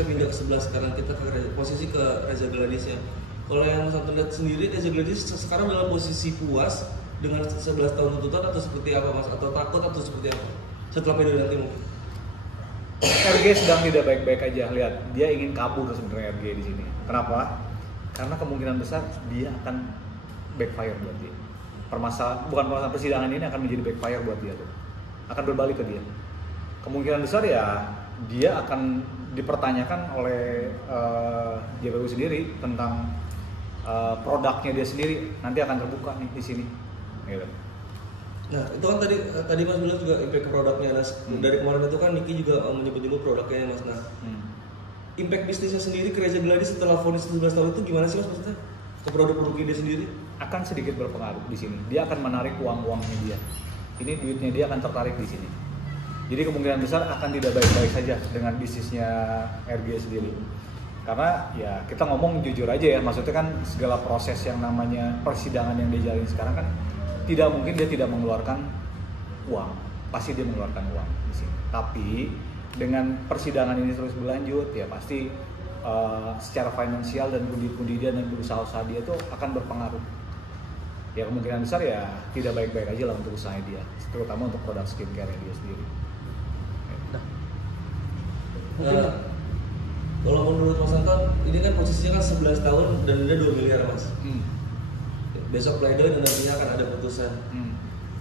Kita pindah ke sebelah sekarang, kita ke posisi ke Reza Gladys ya. Kalau yang Mas Anton lihat sendiri, Reza Gladys sekarang dalam posisi puas dengan 11 tahun tuntutan atau seperti apa Mas? Atau takut atau seperti apa? Setelah pledoi nanti mungkin. RG sedang tidak baik-baik aja, lihat dia ingin kabur sebenarnya RG di sini. Kenapa? Karena kemungkinan besar dia akan backfire buat dia. Bukan permasalahan persidangan ini akan menjadi backfire buat dia tuh. Akan berbalik ke dia. Kemungkinan besar ya dia akan dipertanyakan oleh JPU sendiri tentang produknya dia sendiri, nanti akan terbuka nih di sini. Gitu. Nah itu kan tadi Mas bilang juga impact produknya. Nah, dari kemarin itu kan Niki juga menyebut dulu produknya Mas. Nah, impact bisnisnya sendiri ke Reza Gladys setelah vonis 17 tahun itu gimana sih Mas maksudnya? Ke produk-produknya dia sendiri? Akan sedikit berpengaruh di sini. Dia akan menarik uang-uangnya dia. Ini duitnya dia akan tertarik di sini. Jadi kemungkinan besar akan tidak baik-baik saja dengan bisnisnya RG sendiri. Karena ya kita ngomong jujur aja ya, maksudnya kan segala proses yang namanya persidangan yang dia jalani sekarang kan tidak mungkin dia tidak mengeluarkan uang, pasti dia mengeluarkan uang di sini. Tapi dengan persidangan ini terus berlanjut, ya pasti secara finansial dan pundi-pundi dia dan berusaha-usaha dia itu akan berpengaruh. Ya kemungkinan besar ya tidak baik-baik aja lah untuk usaha dia, terutama untuk produk skincare dia sendiri. Kalau menurut Mas Anton, ini kan posisinya kan 11 tahun dan denda 2 miliar Mas. Besok pledoi dan nantinya akan ada putusan.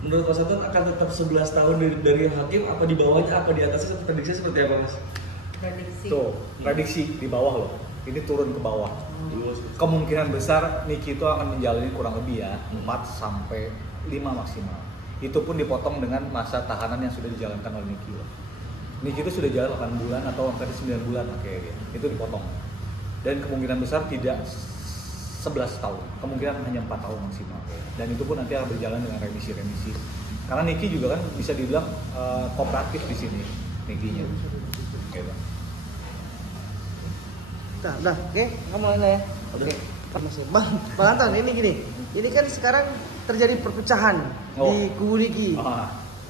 Menurut Mas Anton akan tetap 11 tahun dari hakim, apa di bawahnya, apa di atasnya, prediksinya seperti apa Mas? Prediksi di bawah loh, ini turun ke bawah. Kemungkinan besar Niki itu akan menjalani kurang lebih ya 4 sampai 5 maksimal. Itu pun dipotong dengan masa tahanan yang sudah dijalankan oleh Niki loh. Niki itu sudah jalan 8 bulan atau sampai 9 bulan kayaknya, itu dipotong. Dan kemungkinan besar tidak 11 tahun, kemungkinan hanya 4 tahun maksimal. Dan itu pun nanti akan berjalan dengan remisi-remisi. Karena Niki juga kan bisa dibilang kooperatif di sini, Nikinya. Gitu. Nah, oke, kamu ya. Oke. Bang Anton, ini gini. Ini kan sekarang terjadi perpecahan di kubu Niki.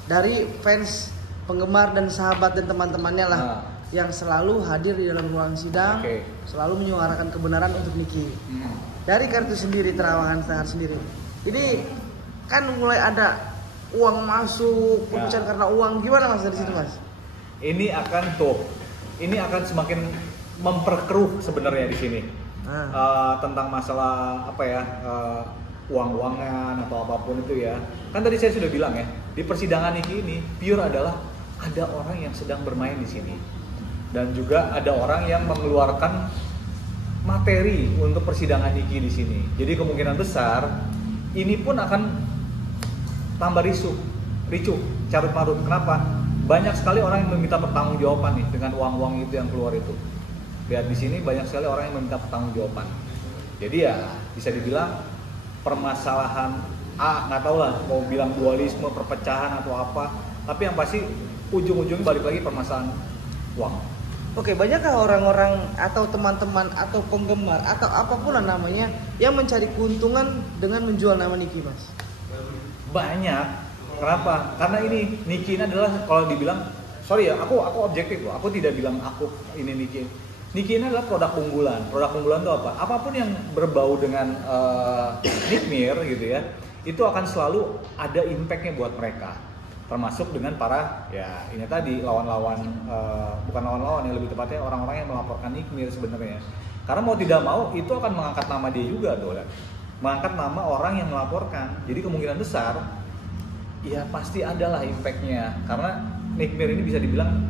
Dari fans, penggemar dan sahabat dan teman-temannya lah yang selalu hadir di dalam ruang sidang, selalu menyuarakan kebenaran untuk Niki. Dari kartu sendiri, Terawangan Star sendiri, ini kan mulai ada uang masuk, perpecahan karena uang. Gimana Mas dari situ Mas? Ini akan semakin memperkeruh sebenarnya di sini tentang masalah apa ya, uang-uangan atau apapun itu ya. Kan tadi saya sudah bilang ya, di persidangan ini pure adalah ada orang yang sedang bermain di sini dan juga ada orang yang mengeluarkan materi untuk persidangan Niki di sini. Jadi kemungkinan besar ini pun akan tambah ricuh, carut marut. Kenapa? Banyak sekali orang yang meminta pertanggungjawaban nih dengan uang-uang itu yang keluar itu. Lihat di sini banyak sekali orang yang meminta pertanggungjawaban. Jadi ya bisa dibilang permasalahan nggak tahu lah mau bilang dualisme, perpecahan atau apa. Tapi yang pasti ujung-ujungnya balik lagi permasalahan uang. Oke, banyakkah orang-orang atau teman-teman atau penggemar atau apapun lah namanya yang mencari keuntungan dengan menjual nama Niki, Mas? Banyak. Kenapa? Karena ini Niki ini adalah kalau dibilang, sorry ya, aku objektif loh. Aku tidak bilang aku ini Niki. Niki ini adalah produk unggulan. Produk unggulan itu apa? Apapun yang berbau dengan Nikmir gitu ya, itu akan selalu ada impactnya buat mereka. Termasuk dengan para ya ini tadi lawan-lawan, bukan lawan-lawan yang lebih tepatnya orang-orang yang melaporkan Nikmir sebenarnya. Karena mau tidak mau itu akan mengangkat nama dia juga tuh, mengangkat nama orang yang melaporkan. Jadi kemungkinan besar ya pasti adalah impactnya, karena Nikmir ini bisa dibilang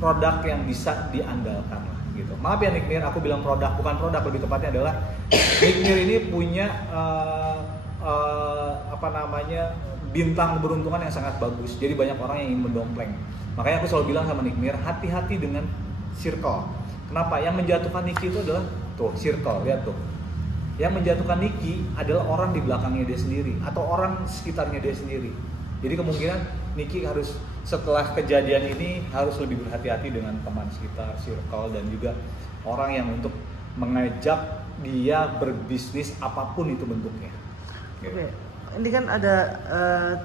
produk yang bisa diandalkan lah gitu. Maaf ya Nikmir, aku bilang produk, bukan produk, lebih tepatnya adalah Nikmir ini punya bintang keberuntungan yang sangat bagus. Jadi banyak orang yang ingin mendompleng. Makanya aku selalu bilang sama Nikmir, hati-hati dengan circle. Kenapa? Yang menjatuhkan Niki itu adalah tuh circle, lihat tuh. Yang menjatuhkan Niki adalah orang di belakangnya dia sendiri atau orang sekitarnya dia sendiri. Jadi kemungkinan Niki harus setelah kejadian ini harus lebih berhati-hati dengan teman sekitar, circle, dan juga orang yang untuk mengajak dia berbisnis apapun itu bentuknya. Oke. Ini kan ada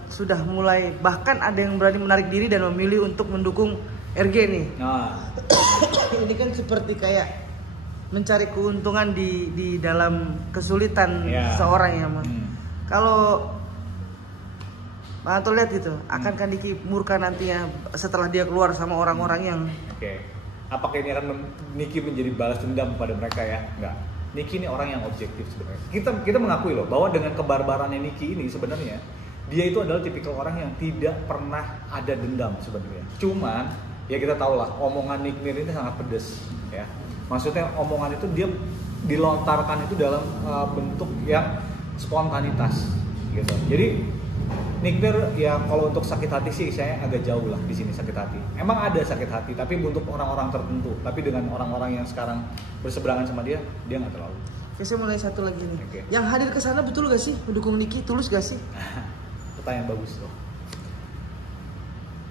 sudah mulai, bahkan ada yang berani menarik diri dan memilih untuk mendukung RG nih. Nah, Ini kan seperti kayak mencari keuntungan di dalam kesulitan seseorang ya, Mas. Kalau Bang Anto lihat gitu, akankah Niki murka nantinya setelah dia keluar sama orang-orang yang Oke. Apakah ini akan Niki menjadi balas dendam pada mereka ya? Enggak. Niki ini orang yang objektif sebenarnya. Kita mengakui loh bahwa dengan kebarbarannya Niki ini sebenarnya dia itu adalah tipikal orang yang tidak pernah ada dendam sebenarnya. Cuman ya kita tahu lah omongan Nick Mir ini sangat pedes ya. Maksudnya omongan itu dia dilontarkan itu dalam bentuk yang spontanitas gitu. Jadi Nick Mir ya kalau untuk sakit hati sih saya agak jauh lah di sini sakit hati. Emang ada sakit hati tapi untuk orang-orang tertentu. Tapi dengan orang-orang yang sekarang berseberangan sama dia nggak terlalu. Oke, saya mulai satu lagi nih. Oke. Yang hadir ke sana betul gak sih mendukung Niki? Tulus gak sih? Pertanyaan bagus loh.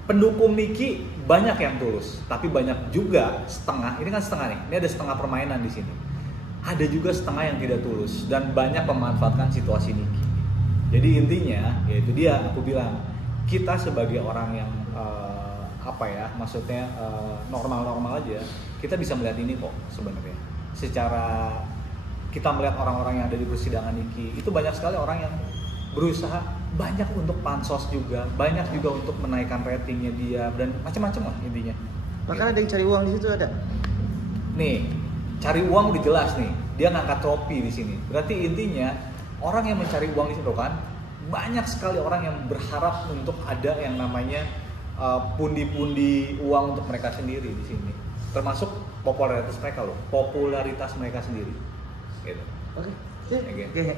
Pendukung Niki banyak yang tulus, tapi banyak juga setengah. Ini kan setengah nih. Ini ada setengah permainan di sini. Ada juga setengah yang tidak tulus dan banyak memanfaatkan situasi Niki. Jadi intinya yaitu dia aku bilang kita sebagai orang yang maksudnya normal-normal aja kita bisa melihat ini kok sebenarnya. Secara kita melihat orang-orang yang ada di persidangan Niki itu banyak sekali orang yang berusaha banyak untuk pansos juga, banyak juga untuk menaikkan ratingnya dia dan macam-macam lah intinya. Bahkan ada yang cari uang di situ ada. Nih, cari uang udah jelas nih, dia ngangkat trofi di sini. Berarti intinya orang yang mencari uang di situ kan banyak sekali orang yang berharap untuk ada yang namanya pundi-pundi uang untuk mereka sendiri di sini. Termasuk popularitas mereka loh, popularitas mereka sendiri. Gitu. Oke. Oke. Oke.